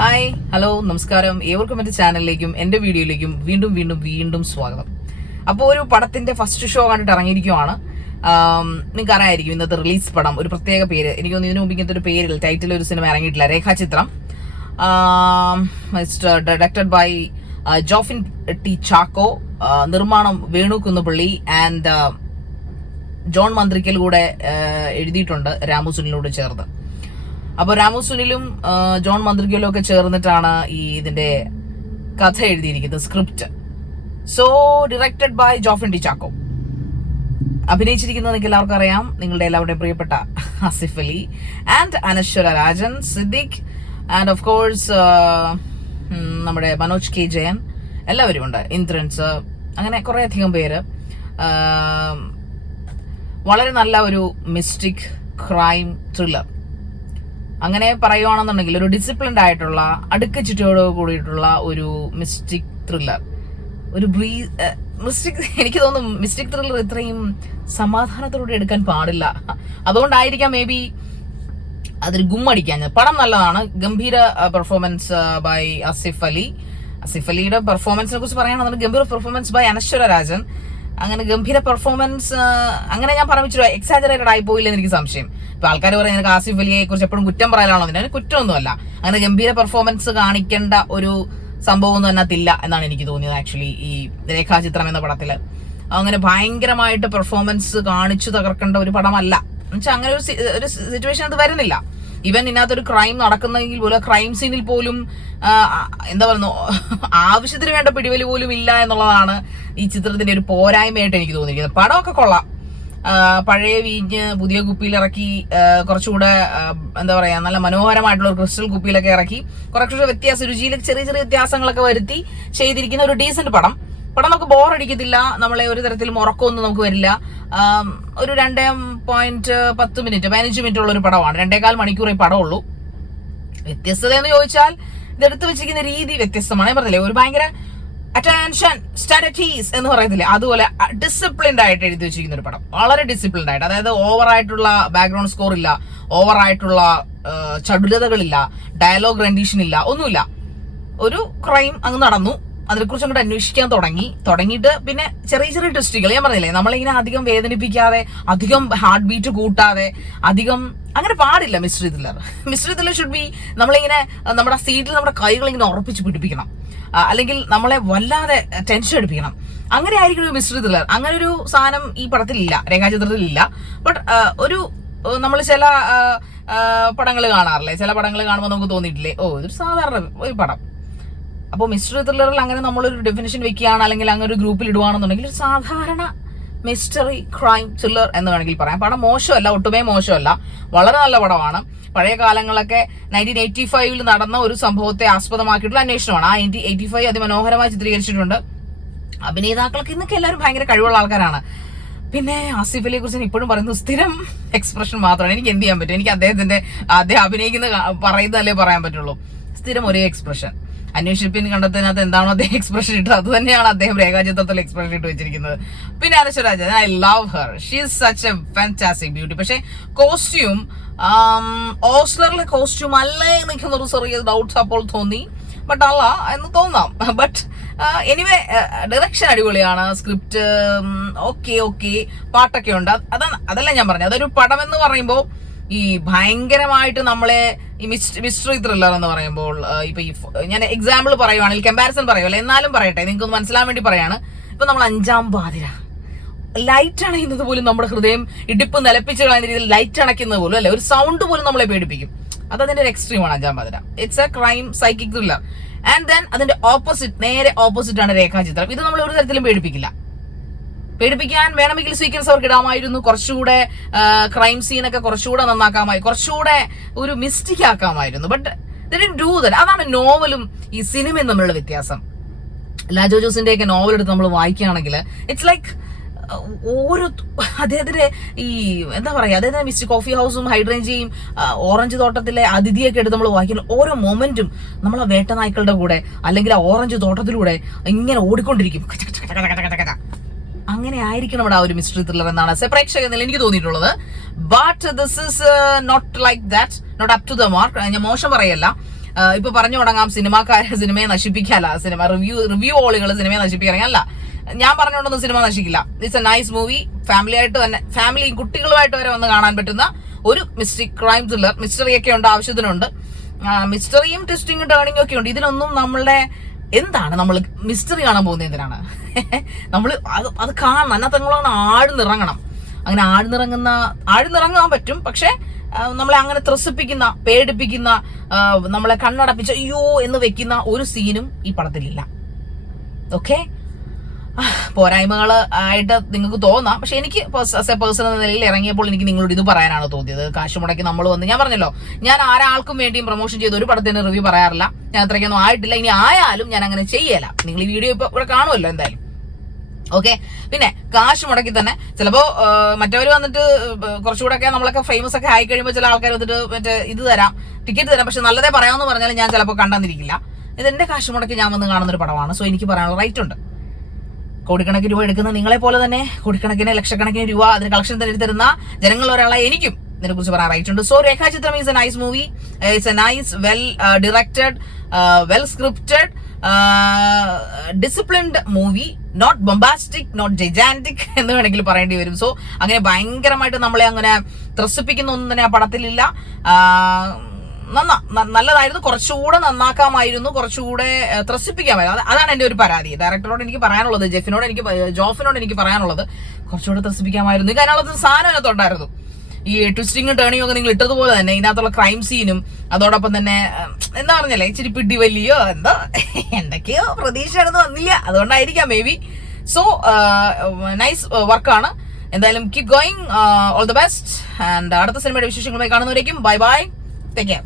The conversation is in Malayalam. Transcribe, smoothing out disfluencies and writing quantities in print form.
ഹായ്, ഹലോ, നമസ്കാരം. ഏവർക്കും എന്റെ ചാനലിലേക്കും എന്റെ വീഡിയോയിലേക്കും വീണ്ടും വീണ്ടും വീണ്ടും സ്വാഗതം. അപ്പോൾ ഒരു പടത്തിന്റെ ഫസ്റ്റ് ഷോ കണ്ടിട്ട് ഇറങ്ങിയിരിക്കുവാണ്. നിങ്ങൾക്ക് അറിയായിരിക്കും ഇന്നത്തെ റിലീസ് പടം ഒരു പ്രത്യേക പേര്. എനിക്കൊന്നും ഇതിനു മുമ്പ് ഇങ്ങനത്തെ ഒരു പേരിൽ ടൈറ്റിൽ ഒരു സിനിമ ഇറങ്ങിയിട്ടില്ല. Rekhachithram, directed by Jofin T Chacko, നിർമ്മാണം വേണു കുന്നുപള്ളി ആൻഡ് ജോൺ മന്ത്രിക്കൽ കൂടെ എഴുതിയിട്ടുണ്ട് രാമു സുനിലോട് ചേർന്ന്. അപ്പൊ രാമു സുനിലും ജോൺ മന്ത്രിക്കലും ഒക്കെ ചേർന്നിട്ടാണ് ഇതിന്റെ കഥ എഴുതിയിരിക്കുന്നത്, script. So directed by Jofin T Chacko. അഭിനയിച്ചിരിക്കുന്നത് നിങ്ങൾക്ക് എല്ലാവർക്കും അറിയാം, നിങ്ങളുടെ എല്ലാവരുടെയും പ്രിയപ്പെട്ട Asif Ali and Anaswara Rajan, Siddique and of course നമ്മുടെ മനോജ് കെ ജയൻ, എല്ലാവരും ഉണ്ട്, ഇന്ദ്രൻസ്, അങ്ങനെ കുറെ അധികം പേര്. വളരെ നല്ല ഒരു മിസ്റ്റിക് ക്രൈം ത്രില്ലർ അങ്ങനെ പറയുവാണെന്നുണ്ടെങ്കിൽ ഒരു ഡിസിപ്ലിൻഡ് ആയിട്ടുള്ള അടുക്ക് ചുറ്റോട് കൂടിയിട്ടുള്ള ഒരു മിസ്റ്റിക് ത്രില്ലർ. ഒരു മിസ്റ്റിക്, എനിക്ക് തോന്നുന്നു മിസ്റ്റിക് ത്രില്ലർ ഇത്രയും സമാധാനത്തോടെ എടുക്കാൻ പാടില്ല. അതുകൊണ്ടായിരിക്കാം മേ ബി അതൊരു ഗുമ്മടിക്കാൻ. പടം നല്ലതാണ്, ഗംഭീര പെർഫോമൻസ് ബൈ ആസിഫ് അലി. ആസിഫ് അലിയുടെ പെർഫോമൻസിനെ കുറിച്ച് പറയുകയാണെന്നുണ്ടെങ്കിൽ ഗംഭീര പെർഫോമൻസ് ബൈ അനശ്വര രാജൻ. അങ്ങനെ ഗംഭീര പെർഫോമൻസ്, അങ്ങനെ ഞാൻ പറഞ്ഞു എക്സാജറേറ്റഡ് ആയി പോയില്ലെന്ന് എനിക്ക് സംശയം. ഇപ്പൊ ആൾക്കാർ പറയുന്നത് എനിക്ക് ആസിഫ് അലിയെ കുറിച്ച് എപ്പോഴും കുറ്റം പറയാനാണോ? അതിന് കുറ്റമൊന്നുമല്ല. അങ്ങനെ ഗംഭീര പെർഫോമൻസ് കാണിക്കേണ്ട ഒരു സംഭവം ഒന്നും അതിനകത്തില്ല എന്നാണ് എനിക്ക് തോന്നിയത്. ആക്ച്വലി ഈ രേഖാചിത്രം എന്ന പടത്തില് അങ്ങനെ ഭയങ്കരമായിട്ട് പെർഫോമൻസ് കാണിച്ചു തകർക്കേണ്ട ഒരു പടമല്ല. എന്നുവെച്ചാൽ അങ്ങനെ ഒരു സിറ്റുവേഷൻ അത് വരുന്നില്ല. ഈവൻ ഇതിനകത്തൊരു ക്രൈം നടക്കുന്നെങ്കിൽ പോലും ക്രൈം സീനിൽ പോലും എന്താ പറയുന്നു, ആവശ്യത്തിന് വേണ്ട പിടിവലി പോലും ഇല്ല എന്നുള്ളതാണ് ഈ ചിത്രത്തിന്റെ ഒരു പോരായ്മയായിട്ട് എനിക്ക് തോന്നിയിരിക്കുന്നത്. പടമൊക്കെ കൊള്ളാം, പഴയ വീഞ്ഞ് പുതിയ കുപ്പിയിലിറക്കി കുറച്ചുകൂടെ എന്താ പറയാ നല്ല മനോഹരമായിട്ടുള്ള ഒരു ക്രിസ്റ്റൽ കുപ്പിയിലൊക്കെ ഇറക്കി കുറച്ചുകൂടെ രുചിയിലൊക്കെ ചെറിയ ചെറിയ വ്യത്യാസങ്ങളൊക്കെ വരുത്തി ചെയ്തിരിക്കുന്ന ഒരു ഡീസന്റ് പടം നമുക്ക് ബോറടിക്കത്തില്ല. നമ്മളെ ഒരു തരത്തിലും ഉറക്കമൊന്നും നമുക്ക് വരില്ല. ഒരു 2.10 മിനിറ്റ് 15 മിനിറ്റ് ഉള്ള ഒരു പടമാണ്. 2.25 മണിക്കൂർ ഈ പടമുള്ളൂ. വ്യത്യസ്തത എന്ന് ചോദിച്ചാൽ ഇതെടുത്ത് വെച്ചിരിക്കുന്ന രീതി വ്യത്യസ്തമാണ്. ഞാൻ പറഞ്ഞില്ലേ, ഒരു ഭയങ്കര അറ്റൻഷൻ സ്ട്രാറ്റജീസ് എന്ന് പറയത്തില്ലേ, അതുപോലെ ഡിസിപ്ലിൻഡ് ആയിട്ട് എഴുതി വെച്ചിരിക്കുന്ന ഒരു പടം. വളരെ ഡിസിപ്ലിൻഡ് ആയിട്ട്, അതായത് ഓവറായിട്ടുള്ള ബാക്ക്ഗ്രൗണ്ട് സ്കോർ ഇല്ല, ഓവറായിട്ടുള്ള ചടുലതകളില്ല, ഡയലോഗ് റെൻഡിഷൻ ഇല്ല, ഒന്നുമില്ല. ഒരു ക്രൈം അങ്ങ് നടന്നു, അതിനെക്കുറിച്ച് അങ്ങോട്ട് അന്വേഷിക്കാൻ തുടങ്ങിയിട്ട് പിന്നെ ചെറിയ ചെറിയ ട്വിസ്റ്റുകൾ. ഞാൻ പറഞ്ഞില്ലേ, നമ്മളിങ്ങനെ അധികം വേദനിപ്പിക്കാതെ, അധികം ഹാർട്ട് ബീറ്റ് കൂട്ടാതെ, അധികം അങ്ങനെ പാടില്ല. മിസ്റ്ററി ത്രില്ലർ ഷുഡ് ബി നമ്മളിങ്ങനെ നമ്മുടെ സീറ്റിൽ നമ്മുടെ കൈകൾ ഇങ്ങനെ ഉറപ്പിച്ച് പിടിപ്പിക്കണം, അല്ലെങ്കിൽ നമ്മളെ വല്ലാതെ ടെൻഷൻ എടുപ്പിക്കണം. അങ്ങനെ ആയിരിക്കും ഒരു മിസ്റ്ററി ത്രില്ലർ. അങ്ങനെ ഒരു സാധനം ഈ പടത്തിലില്ല, രേഖാചിത്രത്തിലില്ല. ബട്ട് ഒരു നമ്മൾ ചില പടങ്ങൾ കാണാറില്ലേ, ചില പടങ്ങൾ കാണുമ്പോൾ നമുക്ക് തോന്നിയിട്ടില്ലേ, ഇതൊരു സാധാരണ ഒരു പടം. അപ്പോൾ മിസ്റ്ററി ത്രില്ലറിൽ അങ്ങനെ നമ്മളൊരു ഡെഫിനിഷൻ വെക്കുകയാണ്, അല്ലെങ്കിൽ അങ്ങനെ ഒരു ഗ്രൂപ്പിൽ ഇടുവാണെന്നുണ്ടെങ്കിൽ ഒരു സാധാരണ മിസ്റ്ററി ക്രൈം ത്രില്ലർ എന്ന് വേണമെങ്കിൽ പറയാം. പടം മോശമല്ല, ഒട്ടുമേ മോശമല്ല, വളരെ നല്ല പടമാണ്. പഴയ കാലങ്ങളൊക്കെ 1985 നടന്ന ഒരു സംഭവത്തെ ആസ്പദമാക്കിയിട്ടുള്ള അന്വേഷണമാണ്. ആ 1985 അതിമനോഹരമായി ചിത്രീകരിച്ചിട്ടുണ്ട്. അഭിനേതാക്കളൊക്കെ ഇന്നൊക്കെ എല്ലാവരും ഭയങ്കര കഴിവുള്ള ആൾക്കാരാണ്. പിന്നെ ആസിഫ് അലിയെ കുറിച്ച് ഇപ്പോഴും പറയുന്നത് സ്ഥിരം എക്സ്പ്രഷൻ മാത്രമാണ്. എനിക്ക് എന്ത് ചെയ്യാൻ പറ്റും? എനിക്ക് അദ്ദേഹം അഭിനയിക്കുന്ന പറയുന്നതല്ലേ പറയാൻ പറ്റുള്ളൂ. സ്ഥിരം ഒരേ എക്സ്പ്രഷൻ. അന്വേഷിപ്പിന് കണ്ടെത്തുന്നതിനകത്ത് എന്താണോ അദ്ദേഹം എക്സ്പ്രഷൻ ഇട്ടത്, അത് തന്നെയാണ് അദ്ദേഹം രേഖാചിത്രത്തിൽ എക്സ്പ്രഷൻ ഇട്ട് വെച്ചിരിക്കുന്നത്. പിന്നെ Anaswara Rajan, I love her, she is such a fantastic beauty. പക്ഷെ കോസ്റ്റ്യൂം, ഓസ്ലറിലെ കോസ്റ്റ്യൂം അല്ലേ നിൽക്കുന്ന ഒരു ചെറിയ ഡൗട്ട്സ് അപ്പോൾ തോന്നി. ബട്ട് അല്ല എന്ന് തോന്നാം. ബട്ട് എനിവേ ഡയറക്ഷൻ അടിപൊളിയാണ്, സ്ക്രിപ്റ്റ് ഓക്കെ, പാട്ടൊക്കെ ഉണ്ട്. അതല്ല ഞാൻ പറഞ്ഞത്. അതൊരു പടം എന്ന് പറയുമ്പോൾ ഈ ഭയങ്കരമായിട്ട് നമ്മളെ ഈ മിസ്റ്ററി ത്രില്ലർ എന്ന് പറയുമ്പോൾ, ഇപ്പൊ ഈ ഞാൻ എക്സാമ്പിൾ പറയുവാണെങ്കിൽ, കമ്പാരിസൺ പറയുമല്ലോ, എന്നാലും പറയട്ടെ, നിങ്ങൾക്ക് മനസ്സിലാൻ വേണ്ടി പറയാണ്. ഇപ്പൊ നമ്മൾ 5-ാം പാതിര ലൈറ്റ് അണയ്ക്കുന്നത് പോലും നമ്മുടെ ഹൃദയം ഇടിപ്പ് നിലപ്പിച്ച് കളയുന്ന രീതിയിൽ ലൈറ്റ് അണയ്ക്കുന്നത് പോലും, അല്ലെ, ഒരു സൗണ്ട് പോലും നമ്മളെ പേടിപ്പിക്കും. അതതിന്റെ ഒരു എക്സ്ട്രീമാണ് 5-ാം Pathira. It's a crime psychic thriller. And then അതിന്റെ നേരെ ഓപ്പോസിറ്റ് ആണ് രേഖാചിത്രം. ഇത് നമ്മൾ ഒരു തരത്തിലും പേടിപ്പിക്കാൻ വേണമെങ്കിൽ സീക്വൻസ് അവർക്ക് ഇടാമായിരുന്നു. കുറച്ചുകൂടെ ക്രൈം സീനൊക്കെ കുറച്ചുകൂടെ നന്നാക്കാമായി, കുറച്ചുകൂടെ ഒരു മിസ്റ്റേക്ക് ആക്കാമായിരുന്നു. But they didn't do that. അതാണ് നോവലും ഈ സിനിമയും തമ്മിലുള്ള വ്യത്യാസം. ലാജോ ജോസിന്റെ ഒക്കെ നോവൽ എടുത്ത് നമ്മൾ വായിക്കുകയാണെങ്കിൽ ഇറ്റ്സ് ലൈക്ക് ഓരോ അദ്ദേഹത്തിന്റെ ഈ എന്താ പറയാ, അദ്ദേഹത്തിന്റെ മിസ്റ്റർ കോഫി ഹൗസും ഹൈഡ്രേഞ്ചിയും ഓറഞ്ച് തോട്ടത്തിലെ അതിഥിയൊക്കെ എടുത്ത് നമ്മൾ വായിക്കുന്ന ഓരോ മൊമെന്റും നമ്മൾ ആ വേട്ടനായ്ക്കളുടെ കൂടെ അല്ലെങ്കിൽ ആ ഓറഞ്ച് തോട്ടത്തിലൂടെ ഇങ്ങനെ ഓടിക്കൊണ്ടിരിക്കും. അങ്ങനെ ആയിരിക്കണം ഇവിടെ ആ ഒരു മിസ്റ്ററി ത്രില്ലർ എന്നാണ് പ്രേക്ഷക എന്നല്ല എനിക്ക് തോന്നിയിട്ടുള്ളത്. But this is not like that, not up to the mark. ഞാൻ മോശം പറയല്ല, ഇപ്പൊ പറഞ്ഞു തുടങ്ങാം സിനിമയെ നശിപ്പിക്കാല്ല, റിവ്യൂ ഓളുകൾ സിനിമയെ നശിപ്പിക്കാനല്ല. ഞാൻ പറഞ്ഞുകൊണ്ടൊന്നും സിനിമ നശിക്കില്ല. It's a nice movie. ഫാമിലിയും കുട്ടികളുമായിട്ട് വരെ വന്ന് കാണാൻ പറ്റുന്ന ഒരു മിസ്റ്ററി ക്രൈം ത്രില്ലർ. മിസ്റ്ററിയൊക്കെ ഉണ്ട്, ആവശ്യത്തിനുണ്ട്. മിസ്റ്ററിയും ട്വിസ്റ്റിങ്ങും ടേണിങ്ങും ഒക്കെ ഉണ്ട്. ഇതിനൊന്നും നമ്മളുടെ എന്താണ് നമ്മൾ മിസ്റ്ററി കാണാൻ പോകുന്നത് എന്തിനാണ്? നമ്മൾ അത് കാണണം, അതിനകത്ത് നമ്മളങ്ങനെ ആഴ്ന്നിറങ്ങണം. അങ്ങനെ ആഴ്ന്നിറങ്ങാൻ പറ്റും, പക്ഷെ നമ്മളെ അങ്ങനെ ത്രസിപ്പിക്കുന്ന, പേടിപ്പിക്കുന്ന, നമ്മളെ കണ്ണടപ്പിച്ച് അയ്യോ എന്ന് വെക്കുന്ന ഒരു സീനും ഈ പടത്തിലില്ല. ഓക്കെ, പോരായ്മകൾ ആയിട്ട് നിങ്ങൾക്ക് തോന്നാം, പക്ഷെ എനിക്ക് പേഴ്സണൽ നിലയിൽ ഇറങ്ങിയപ്പോൾ എനിക്ക് നിങ്ങളോട് ഇത് പറയാനാണ് തോന്നിയത്. കാശ് മുടക്കി നമ്മൾ വന്ന്, ഞാൻ പറഞ്ഞല്ലോ, ഞാൻ ആരാൾക്കും വേണ്ടിയും പ്രൊമോഷൻ ചെയ്ത് ഒരു പടത്തിന് റിവ്യൂ പറയാറില്ല. ഞാൻ അത്രയ്ക്കൊന്നും ആയിട്ടില്ല, ഇനി ആയാലും ഞാൻ അങ്ങനെ ചെയ്യല. നിങ്ങൾ ഈ വീഡിയോ ഇപ്പൊ ഇവിടെ കാണുമല്ലോ എന്തായാലും. ഓക്കെ, പിന്നെ കാശ് മുടക്കി തന്നെ ചിലപ്പോ മറ്റവർ വന്നിട്ട് കുറച്ചുകൂടെ ഒക്കെ നമ്മളൊക്കെ ഫേമസ് ഒക്കെ ആയി കഴിയുമ്പോൾ ചില ആൾക്കാർ വന്നിട്ട് മറ്റേ ഇത് തരാം, ടിക്കറ്റ് തരാം, പക്ഷെ നല്ലതേ പറയാമെന്ന് പറഞ്ഞാൽ ഞാൻ ചിലപ്പോൾ കണ്ടെന്നിരിക്കില്ല. ഇതെന്റെ കാശ് മുടക്കി ഞാൻ വന്ന് കാണുന്ന ഒരു പടമാണ്. സോ എനിക്ക് പറയാനുള്ള റൈറ്റ് ഉണ്ട്. കോടിക്കണക്കിന് രൂപ എടുക്കുന്ന നിങ്ങളെ പോലെ തന്നെ കോടിക്കണക്കിന് ലക്ഷക്കണക്കിന് രൂപ അതിന് കളക്ഷൻ തരുന്ന ജനങ്ങളിൽ ഒരാളെ എനിക്കും ഇതിനെ കുറിച്ച് പറയാൻ റൈറ്റ് ഉണ്ട്. So Rekhachithram is a nice movie. It's a nice well directed, well scripted, disciplined movie. Not bombastic, not gigantic എന്ന് വേണമെങ്കിൽ പറയേണ്ടി വരും. സോ അങ്ങനെ ഭയങ്കരമായിട്ട് നമ്മളെ അങ്ങനെ ത്രസിപ്പിക്കുന്ന ഒന്നും തന്നെ ആ പടത്തിലില്ല. നല്ലതായിരുന്നു, കുറച്ചുകൂടെ നന്നാക്കാമായിരുന്നു, കുറച്ചുകൂടെ ത്രസിപ്പിക്കാമായിരുന്നു. അതാണ് എന്റെ ഒരു പരാതി. ഡയറക്ടറോട് എനിക്ക് പറയാനുള്ളത്, ജോഫിനോട് എനിക്ക് പറയാനുള്ളത്, കുറച്ചുകൂടെ ത്രസിപ്പിക്കാമായിരുന്നു. അതിനുള്ളത് സാധനം അതിനകത്തുണ്ടായിരുന്നു. ഈ ട്വിസ്റ്റിങ്ങും ടേണിങ്ങും ഒക്കെ നിങ്ങൾ ഇട്ടതുപോലെ തന്നെ ഇതിനകത്തുള്ള ക്രൈം സീനും അതോടൊപ്പം തന്നെ എന്താ പറഞ്ഞല്ലേ, ഇച്ചിരി പിടി വലിയോ എന്തോ എന്തൊക്കെയോ പ്രതീക്ഷയാണെന്ന് വന്നില്ല, അതുകൊണ്ടായിരിക്കാം മേ ബി. സോ നൈസ് വർക്കാണ്. എന്തായാലും keep going, all the best. And അടുത്ത സിനിമയുടെ വിശേഷങ്ങളുമായി കാണുന്നവരേക്കും ബൈ ബൈ, ടേക്ക് കെയർ.